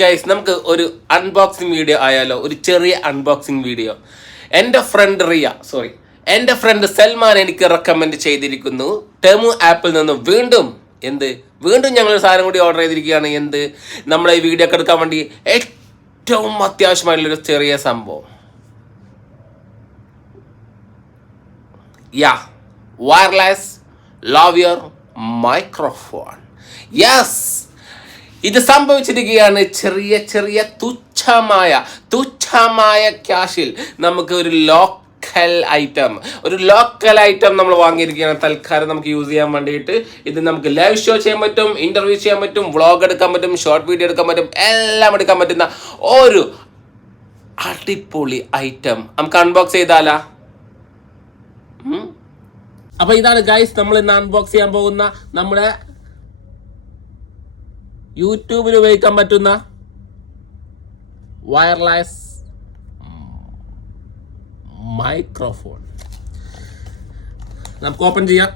Guys നമുക്ക് ഒരു unboxing video ആയാലോ ഒരു ചെറിയ അൺബോക്സിംഗ് വീഡിയോ എന്റെ ഫ്രണ്ട് റിയ സോറി എന്റെ ഫ്രണ്ട് സൽമാൻ എനിക്ക് റെക്കമെൻഡ് ചെയ്തിരിക്കുന്നു. ടെമു ആപ്പിൽ നിന്ന് വീണ്ടും എന്ത്? വീണ്ടും ഞങ്ങൾ സാധനം കൂടി ഓർഡർ ചെയ്തിരിക്കുകയാണ്. എന്ത്? നമ്മളെ ഈ വീഡിയോ ഒക്കെ എടുക്കാൻ വേണ്ടി ഏറ്റവും അത്യാവശ്യമായിട്ടുള്ളൊരു ചെറിയ സംഭവം. Yeah wireless love your microphone yes ഇത് സംഭവിച്ചിരിക്കുകയാണ് ചെറിയ ചെറിയ തുച്ഛമായ തുച്ഛമായ ക്യാഷിൽ നമുക്ക് ഒരു ലോക്കൽ ഐറ്റം ഒരു ലോക്കൽ ഐറ്റം നമ്മൾ വാങ്ങിയിരിക്കുകയാണ്. തൽക്കാലം നമുക്ക് യൂസ് ചെയ്യാൻ വേണ്ടിയിട്ട് ഇത് നമുക്ക് ലൈവ് ഷോ ചെയ്യാൻ പറ്റും ഇന്റർവ്യൂ ചെയ്യാൻ പറ്റും വ്ളോഗ് എടുക്കാൻ പറ്റും ഷോർട്ട് വീഡിയോ എടുക്കാൻ പറ്റും എല്ലാം എടുക്കാൻ പറ്റുന്ന ഒരു അടിപൊളി ഐറ്റം നമുക്ക് അൺബോക്സ് ചെയ്താലാ? അപ്പൊ ഇതാണ് ഗൈസ് നമ്മൾ ഇന്ന് അൺബോക്സ് ചെയ്യാൻ പോകുന്ന നമ്മുടെ യൂട്യൂബിൽ ഉപയോഗിക്കാൻ പറ്റുന്ന വയർലെസ് മൈക്രോഫോൺ നമുക്ക് ഓപ്പൺ ചെയ്യാം.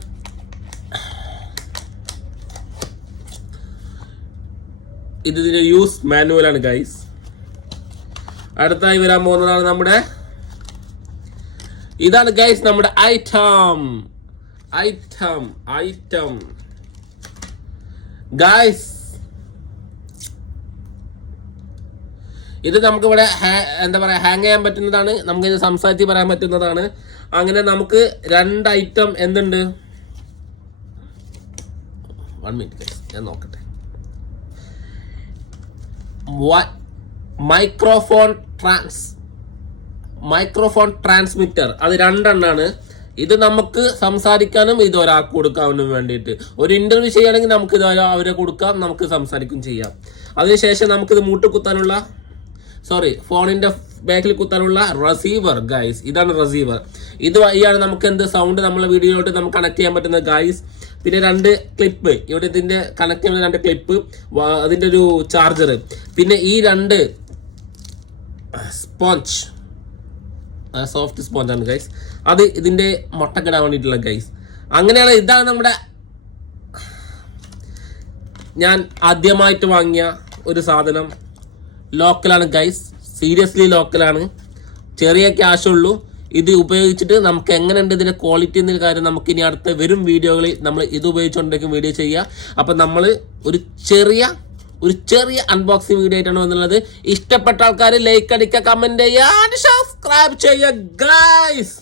ഇത് ഇതിന്റെ യൂസ് മാനുവൽ ആണ് ഗൈസ് അടുത്തായി വരാൻ പോകുന്നതാണ് നമ്മുടെ ഇതാണ് ഗൈസ് നമ്മുടെ ഐറ്റം ഐറ്റം ഐറ്റം ഗൈസ് ഇത് നമുക്ക് ഇവിടെ എന്താ പറയാ ഹാങ് ചെയ്യാൻ പറ്റുന്നതാണ്. നമുക്ക് ഇത് സംസാരിച്ച് പറയാൻ പറ്റുന്നതാണ്. അങ്ങനെ നമുക്ക് രണ്ട് ഐറ്റം എന്തുണ്ട്? വൺ മിനിറ്റ് ഞാൻ നോക്കട്ടെ. മൈക്രോഫോൺ ട്രാൻസ് മൈക്രോഫോൺ ട്രാൻസ്മിറ്റർ അത് രണ്ടെണ്ണാണ്. ഇത് നമുക്ക് സംസാരിക്കാനും ഇത് ഒരാൾക്ക് കൊടുക്കാനും വേണ്ടിയിട്ട്. ഒരു ഇന്റർവ്യൂ ചെയ്യുകയാണെങ്കിൽ നമുക്ക് ഇത് അവരെ കൊടുക്കാം നമുക്ക് സംസാരിക്കും ചെയ്യാം. അതിനുശേഷം നമുക്കിത് മൂട്ട് കുത്താനുള്ള സോറി ഫോണിന്റെ ബാക്കിൽ കുത്താനുള്ള റസീവർ ഗൈസ് ഇതാണ് റസീവർ ഇത് വഴിയാണ് നമുക്ക് എന്ത് സൗണ്ട് നമ്മളെ വീഡിയോയിലോട്ട് നമുക്ക് കണക്ട് ചെയ്യാൻ പറ്റുന്ന ഗൈസ് പിന്നെ രണ്ട് ക്ലിപ്പ് ഇവിടെ ഇതിന്റെ കണക്ട് ചെയ്യുന്ന രണ്ട് ക്ലിപ്പ് അതിന്റെ ഒരു ചാർജർ പിന്നെ ഈ രണ്ട് സ്പോഞ്ച് സോഫ്റ്റ് സ്പോഞ്ച് ആണ് ഗൈസ് അത് ഇതിന്റെ മുട്ടക്കിടാൻ വേണ്ടിയിട്ടുള്ള ഗൈസ് അങ്ങനെയാണ് ഇതാണ് നമ്മുടെ ഞാൻ ആദ്യമായിട്ട് വാങ്ങിയ ഒരു സാധനം. ലോക്കലാണ് ഗൈസ് സീരിയസ്ലി ലോക്കലാണ്. ചെറിയ ക്യാഷ് ഉള്ളൂ. ഇത് ഉപയോഗിച്ചിട്ട് നമുക്ക് എങ്ങനെയുണ്ട് ഇതിന്റെ ക്വാളിറ്റി എന്നൊരു കാര്യം നമുക്ക് ഇനി അടുത്ത വരും വീഡിയോകളിൽ നമ്മൾ ഇത് ഉപയോഗിച്ചുകൊണ്ടേക്കും വീഡിയോ ചെയ്യുക. അപ്പം നമ്മൾ ഒരു ചെറിയ ഒരു ചെറിയ അൺബോക്സിംഗ് വീഡിയോ ആയിട്ടാണ് വന്നുള്ളത് ഇഷ്ടപ്പെട്ട ആൾക്കാർ ലൈക്ക് അടിക്കുക കമന്റ് ചെയ്യുക സബ്സ്ക്രൈബ് ചെയ്യുക ഗൈസ്